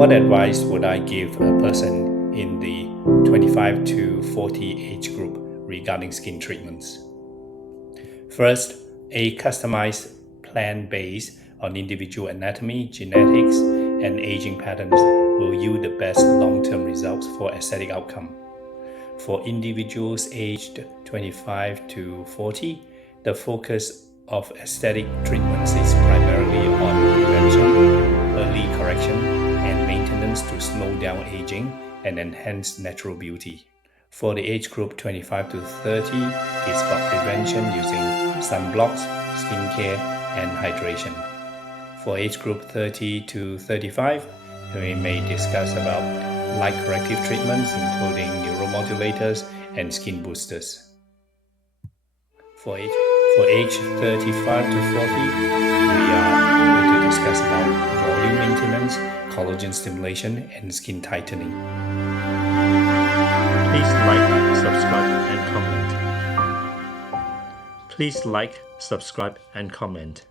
What advice would I give a person in the 25 to 40 age group regarding skin treatments? First, a customized plan based on individual anatomy, genetics, and aging patterns will yield the best long-term results for aesthetic outcome. For individuals aged 25 to 40, the focus of aesthetic treatments is primarily on prevention, early correction, and maintenance to slow down aging and enhance natural beauty. For the age group 25 to 30, it's about prevention using sunblocks, skincare, and hydration. For age group 30 to 35, we may discuss about light corrective treatments including neuromodulators and skin boosters. For age 35 to 40, we are going to discuss about volume maintenance, collagen stimulation, and skin tightening. Please like, subscribe, and comment. Please like, subscribe, and comment.